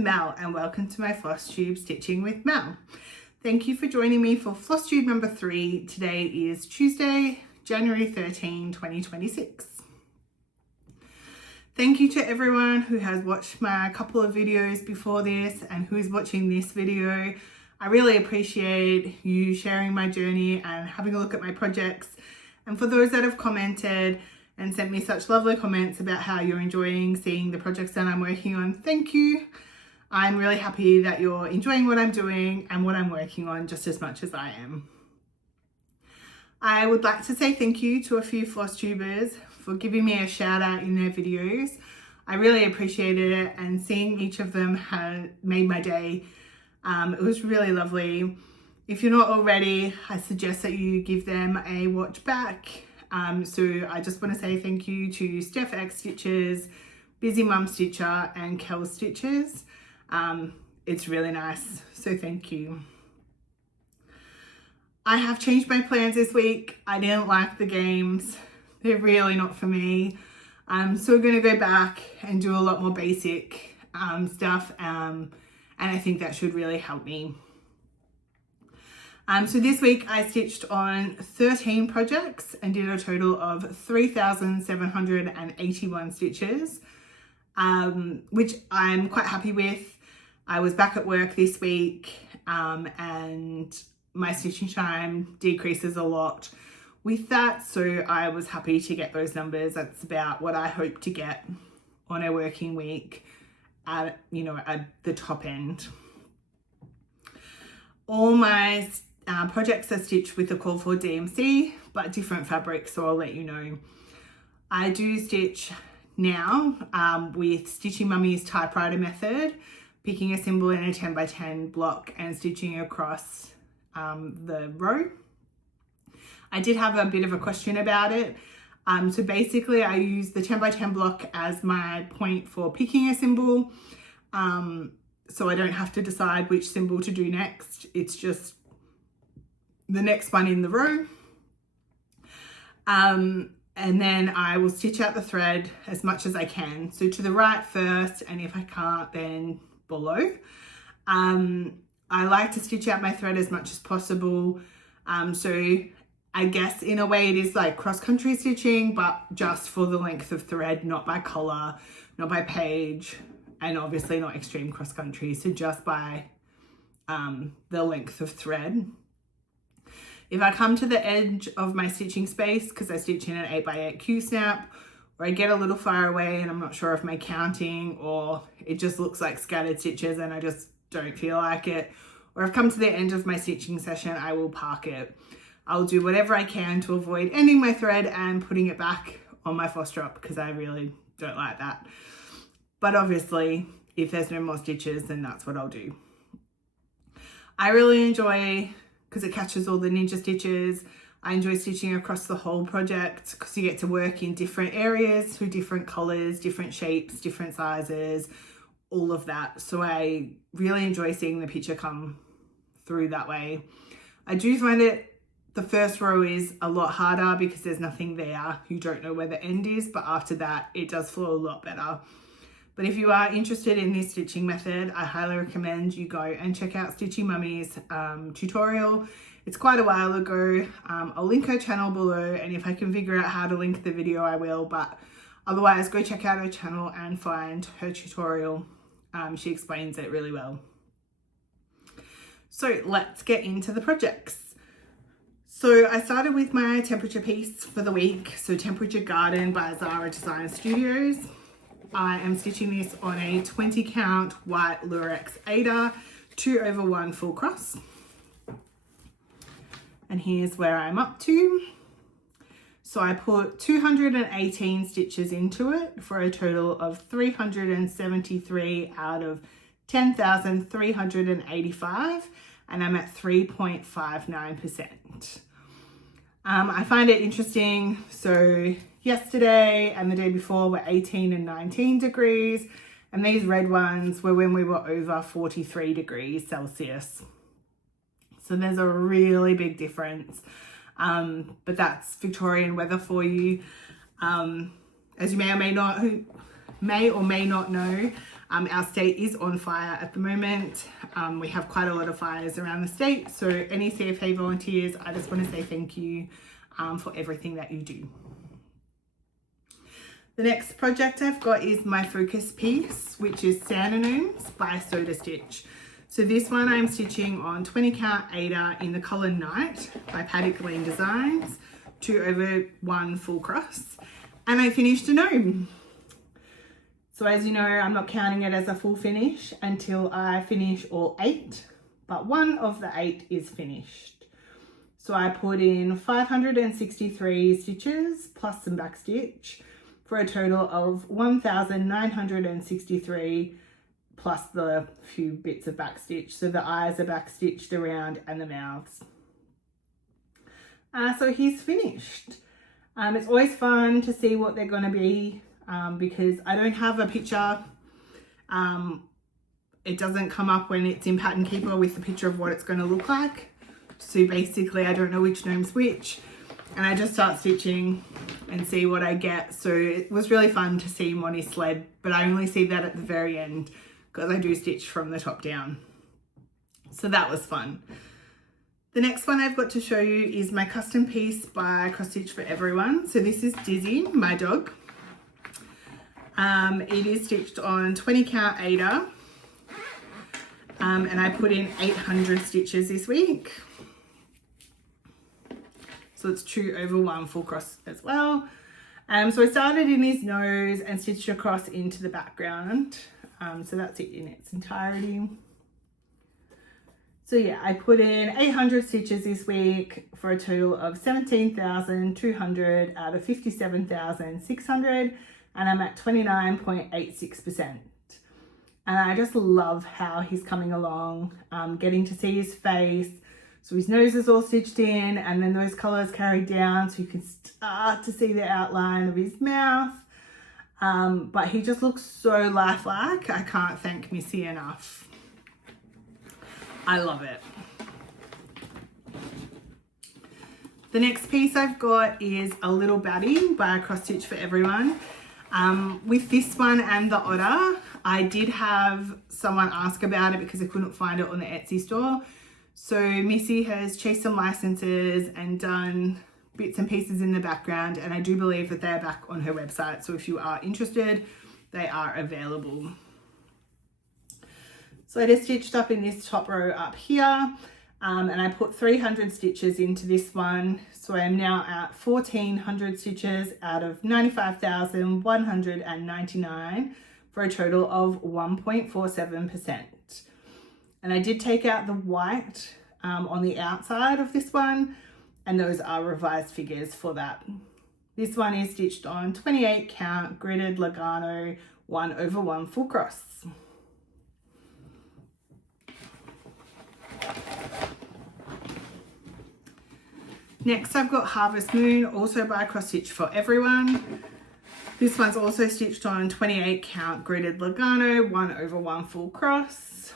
I'm Mel and welcome to my Flosstube Stitching with Mel. Thank you for joining me for Flosstube number 3. Today is Tuesday, January 13, 2026. Thank you to everyone who has watched my couple of videos before this and who is watching this video. I really appreciate you sharing my journey and having a look at my projects. And for those that have commented and sent me such lovely comments about how you're enjoying seeing the projects that I'm working on, thank you. I'm really happy that you're enjoying what I'm doing and what I'm working on just as much as I am. I would like to say thank you to a few Flosstubers for giving me a shout out in their videos. I really appreciated it, and seeing each of them had made my day. It was really lovely. If you're not already, I suggest that you give them a watch back. So I just want to say thank you to Steph X Stitches, Busy Mum Stitcher and Kel Stitches. It's really nice, so thank you. I have changed my plans this week. I didn't like the games. They're really not for me. So we're going to go back and do a lot more basic stuff, and I think that should really help me. So this week I stitched on 13 projects and did a total of 3,781 stitches, which I'm quite happy with. I was back at work this week, and my stitching time decreases a lot with that, so I was happy to get those numbers. That's about what I hope to get on a working week at the top end. All my projects are stitched with the call for DMC, but different fabrics, so I'll let you know. I do stitch now with Stitchy Mummy's typewriter method, picking a symbol in a 10 by 10 block and stitching across the row. I did have a bit of a question about it. So basically I use the 10 by 10 block as my point for picking a symbol. So I don't have to decide which symbol to do next. It's just the next one in the row. And then I will stitch out the thread as much as I can. So to the right first, and if I can't, then below. I like to stitch out my thread as much as possible. So I guess in a way it is like cross-country stitching, but just for the length of thread, not by color, not by page, and obviously not extreme cross-country. So just by the length of thread. If I come to the edge of my stitching space, because I stitch in an 8x8 Q-snap, or I get a little far away and I'm not sure if I'm counting, or it just looks like scattered stitches and I just don't feel like it, or I've come to the end of my stitching session, I will park it. I'll do whatever I can to avoid ending my thread and putting it back on my floss drop, because I really don't like that. But obviously, if there's no more stitches, then that's what I'll do. I really enjoy, because it catches all the ninja stitches, I enjoy stitching across the whole project because you get to work in different areas with different colors, different shapes, different sizes, all of that. So I really enjoy seeing the picture come through that way. I do find it, the first row is a lot harder because there's nothing there. You don't know where the end is, but after that, it does flow a lot better. But if you are interested in this stitching method, I highly recommend you go and check out Stitchy Mummy's tutorial. It's quite a while ago. I'll link her channel below, and if I can figure out how to link the video, I will. But otherwise, go check out her channel and find her tutorial. She explains it really well. So let's get into the projects. So I started with my temperature piece for the week. So Temperature Garden by Zahra Design Studios. I am stitching this on a 20 count white colorworx Eder 2/1 full cross. And here's where I'm up to. So I put 218 stitches into it for a total of 373 out of 10,385, and I'm at 3.59%. I find it interesting. So yesterday and the day before were 18 and 19 degrees, and these red ones were when we were over 43 degrees Celsius. So there's a really big difference, but that's Victorian weather for you. As you may or may not know, Our state is on fire at the moment. We have quite a lot of fires around the state. So any CFA volunteers, I just want to say thank you for everything that you do. The next project I've got is my focus piece, which is Santa Gnomes by Soda Stitch. So this one I'm stitching on 20 count Eder in the colour Night by Paddock Lean Designs, 2/1 full cross, and I finished a gnome. So as you know, I'm not counting it as a full finish until I finish all 8, but one of the 8 is finished. So I put in 563 stitches plus some back stitch for a total of 1,963 plus the few bits of back stitch. So the eyes are back stitched around and the mouths. So he's finished. It's always fun to see what they're going to be because I don't have a picture. It doesn't come up when it's in Pattern Keeper with the picture of what it's going to look like. So basically I don't know which gnome's which, and I just start stitching and see what I get. So it was really fun to see him on his sled, but I only see that at the very end because I do stitch from the top down. So that was fun. The next one I've got to show you is my custom piece by Cross Stitch for Everyone. So this is Dizzy, my dog. It is stitched on 20 count Eder, and I put in 800 stitches this week. So it's 2/1 full cross as well. So I started in his nose and stitched across into the background. So that's it in its entirety. So yeah, I put in 800 stitches this week for a total of 17,200 out of 57,600, and I'm at 29.86%. And I just love how he's coming along, getting to see his face. So his nose is all stitched in, and then those colours carried down so you can start to see the outline of his mouth. But he just looks so lifelike. I can't thank Missy enough. I love it. The next piece I've got is a little batty by Cross Stitch for Everyone. With this one and the Otter, I did have someone ask about it because I couldn't find it on the Etsy store. So Missy has chased some licenses and done bits and pieces in the background, and I do believe that they're back on her website. So if you are interested, they are available. So I just stitched up in this top row up here, and I put 300 stitches into this one. So I'm now at 1,400 stitches out of 95,199 for a total of 1.47%. And I did take out the white on the outside of this one, and those are revised figures for that. This one is stitched on 28 count gridded Lugano 1/1 full cross. Next I've got Harvest Moon, also by Cross Stitch for Everyone. This one's also stitched on 28 count gridded Lugano 1/1 full cross,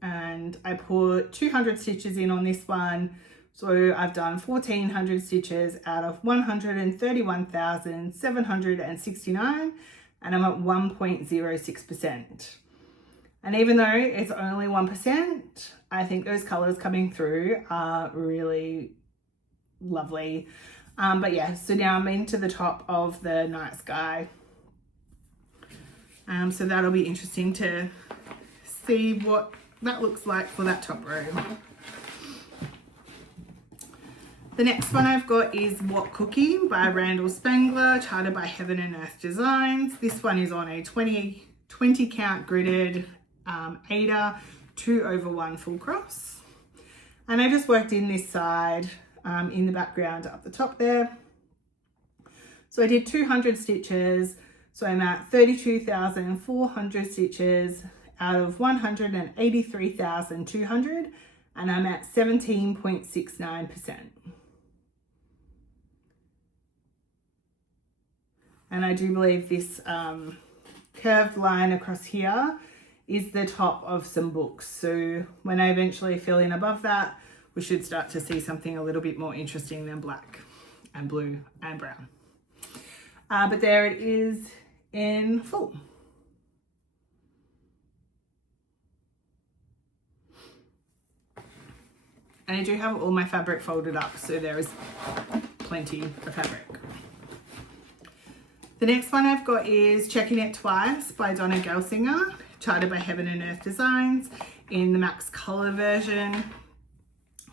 and I put 200 stitches in on this one. So I've done 1,400 stitches out of 131,769, and I'm at 1.06%. And even though it's only 1%, I think those colors coming through are really lovely. But yeah, so now I'm into the top of the night sky. So that'll be interesting to see what that looks like for that top row. The next one I've got is What Cookie by Randal Spangler, charted by Heaven and Earth Designs. This one is on a 20 count gridded Eder 2/1 full cross. And I just worked in this side in the background up the top there. So I did 200 stitches. So I'm at 32,400 stitches out of 183,200, and I'm at 17.69%. And I do believe this curved line across here is the top of some books. So when I eventually fill in above that, we should start to see something a little bit more interesting than black and blue and brown. But there it is in full. And I do have all my fabric folded up, so there is plenty of fabric. The next one I've got is Checking It Twice by Donna Gelsinger, charted by Heaven and Earth Designs in the Max Color version.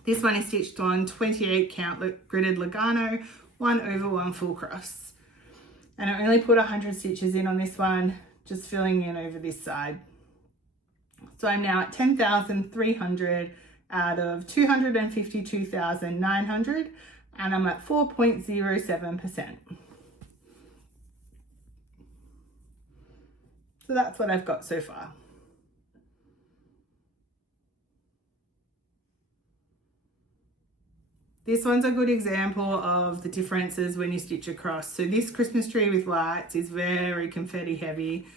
This one is stitched on 28 count gridded Lugano, 1/1 full cross. And I only put 100 stitches in on this one, just filling in over this side. So I'm now at 10,300 out of 252,900, and I'm at 4.07%. So that's what I've got so far. This one's a good example of the differences when you stitch across. So this Christmas tree with lights is very confetti heavy.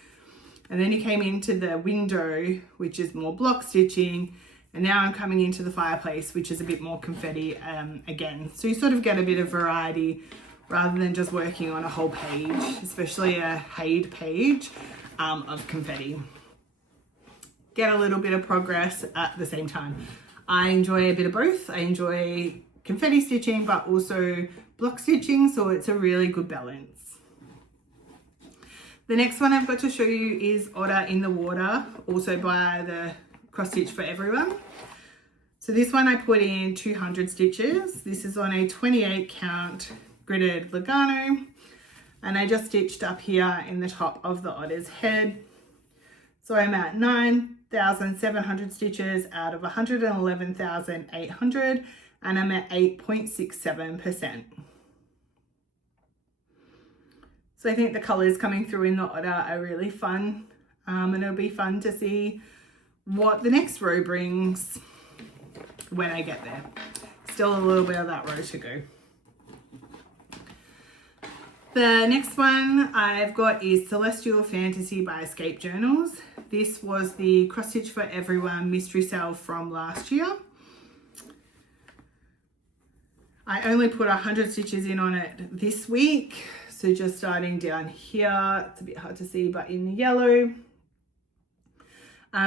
And then you came into the window, which is more block stitching. And now I'm coming into the fireplace, which is a bit more confetti again. So you sort of get a bit of variety rather than just working on a whole page, especially a HAED page of confetti. Get a little bit of progress at the same time. I enjoy a bit of both. I enjoy confetti stitching, but also block stitching, so it's a really good balance. The next one I've got to show you is Otter in the Water, also by the Cross Stitch for Everyone. So this one I put in 200 stitches. This is on a 28 count gridded Lugano, and I just stitched up here in the top of the otter's head. So I'm at 9,700 stitches out of 111,800, and I'm at 8.67%. So I think the colours coming through in the otter are really fun, and it'll be fun to see what the next row brings when I get there. Still a little bit of that row to go. The next one I've got is Celestial Fantasy by Escape Journals. This was the Cross Stitch for Everyone mystery sale from last year. I only put 100 stitches in on it this week. So just starting down here, it's a bit hard to see, but in the yellow.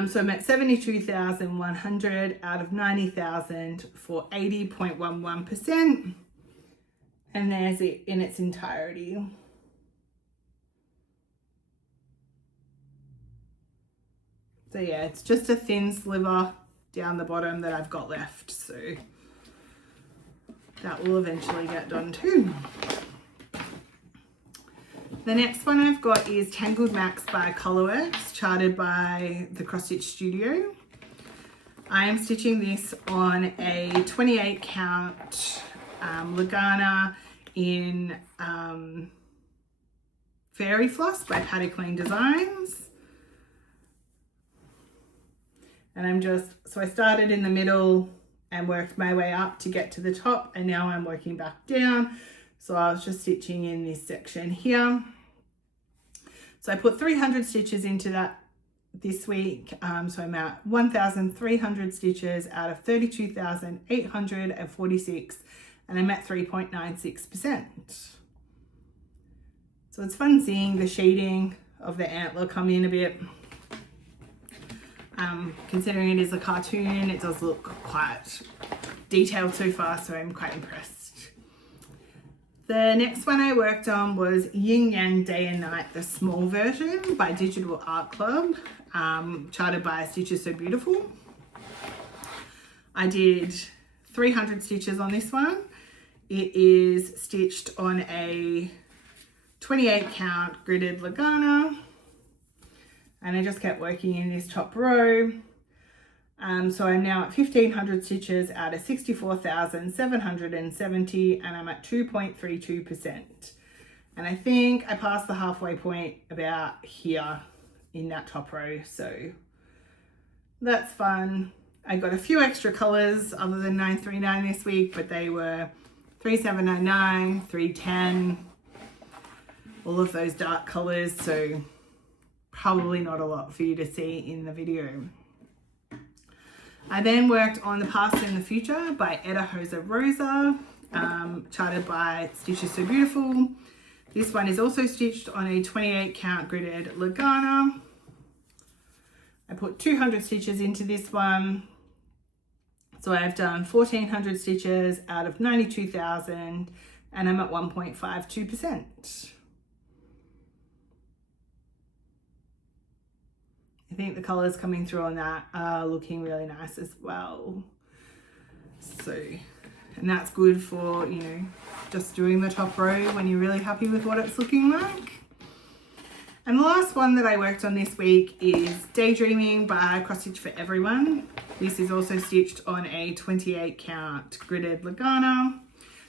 So I'm at 72,100 out of 90,000 for 80.11%. And there's it in its entirety. So yeah, it's just a thin sliver down the bottom that I've got left. So that will eventually get done too. The next one I've got is Tangled Max by Colorworx, charted by the Cross Stitch Studio. I am stitching this on a 28 count Lugana in Fairy Floss by Patty Clean Designs. And so I started in the middle and worked my way up to get to the top, and now I'm working back down. So I was just stitching in this section here. So I put 300 stitches into that this week. So I'm at 1,300 stitches out of 32,846, and I'm at 3.96%. So it's fun seeing the shading of the antler come in a bit. Considering it is a cartoon, it does look quite detailed so far, so I'm quite impressed. The next one I worked on was Ying Yang Day and Night, the small version by Digital Art Club, charted by Stitches So Beautiful. I did 300 stitches on this one. It is stitched on a 28 count gridded Lugana, and I just kept working in this top row. So I'm now at 1,500 stitches out of 64,770, and I'm at 2.32%. And I think I passed the halfway point about here in that top row, so that's fun. I got a few extra colors other than 939 this week, but they were 3799, 310, all of those dark colors, so probably not a lot for you to see in the video. I then worked on The Past and the Future by Eder Jose Rosa, charted by Stitches So Beautiful. This one is also stitched on a 28 count gridded Lugana. I put 200 stitches into this one. So I've done 1,400 stitches out of 92,000 and I'm at 1.52%. I think the colors coming through on that are looking really nice as well. So, and that's good for, you know, just doing the top row when you're really happy with what it's looking like. And the last one that I worked on this week is Daydreaming by Cross Stitch for Everyone. This is also stitched on a 28 count gridded Lagana.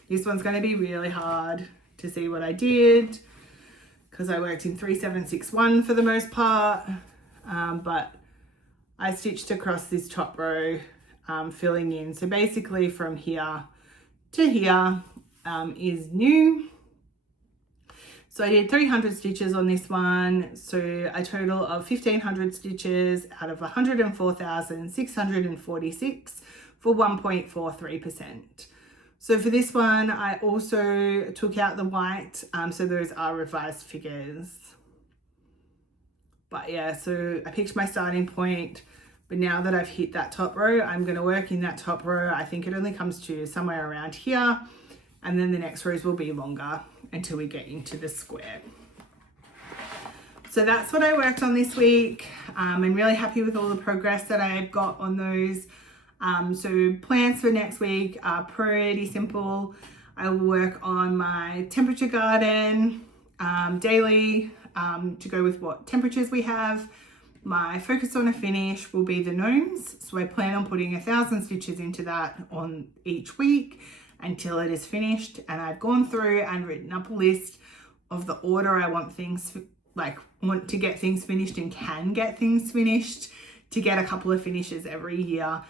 This one's going to be really hard to see what I did because I worked in 3761 for the most part, but I stitched across this top row, filling in. So basically from here to here is new. So I did 300 stitches on this one, so a total of 1,500 stitches out of 104,646 for 1.43%. So for this one, I also took out the white, so those are revised figures. But yeah, so I picked my starting point, but now that I've hit that top row, I'm going to work in that top row. I think it only comes to somewhere around here, and then the next rows will be longer until we get into the square. So that's what I worked on this week. I'm really happy with all the progress that I've got on those. So plans for next week are pretty simple. I will work on my temperature garden daily to go with what temperatures we have. My focus on a finish will be the gnomes. So I plan on putting 1,000 stitches into that on each week until it is finished. And I've gone through and written up a list of the order I want things, like want to get things finished and can get things finished to get a couple of finishes every year.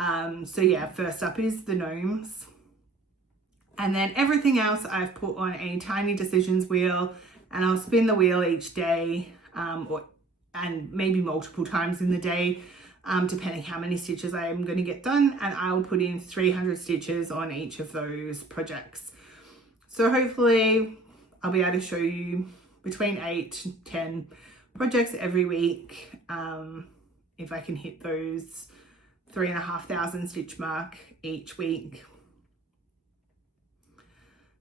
So yeah, first up is the gnomes. And then everything else I've put on a tiny decisions wheel, and I'll spin the wheel each day, and maybe multiple times in the day, depending how many stitches I am going to get done, and I will put in 300 stitches on each of those projects. So hopefully I'll be able to show you between 8 to 10 projects every week, if I can hit those 3,500 stitch mark each week.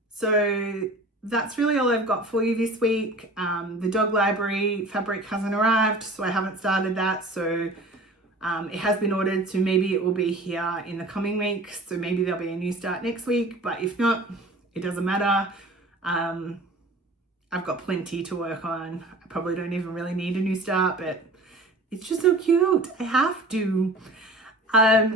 So that's really all I've got for you this week. The dog library fabric hasn't arrived, so I haven't started that. So it has been ordered, so maybe it will be here in the coming weeks. So maybe there'll be a new start next week, but if not, it doesn't matter. I've got plenty to work on. I probably don't even really need a new start, but it's just so cute. I have to.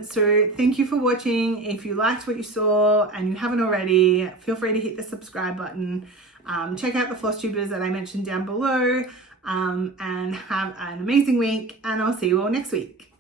So thank you for watching. If you liked what you saw and you haven't already, feel free to hit the subscribe button. Check out the Flosstubers that I mentioned down below, and have an amazing week, and I'll see you all next week.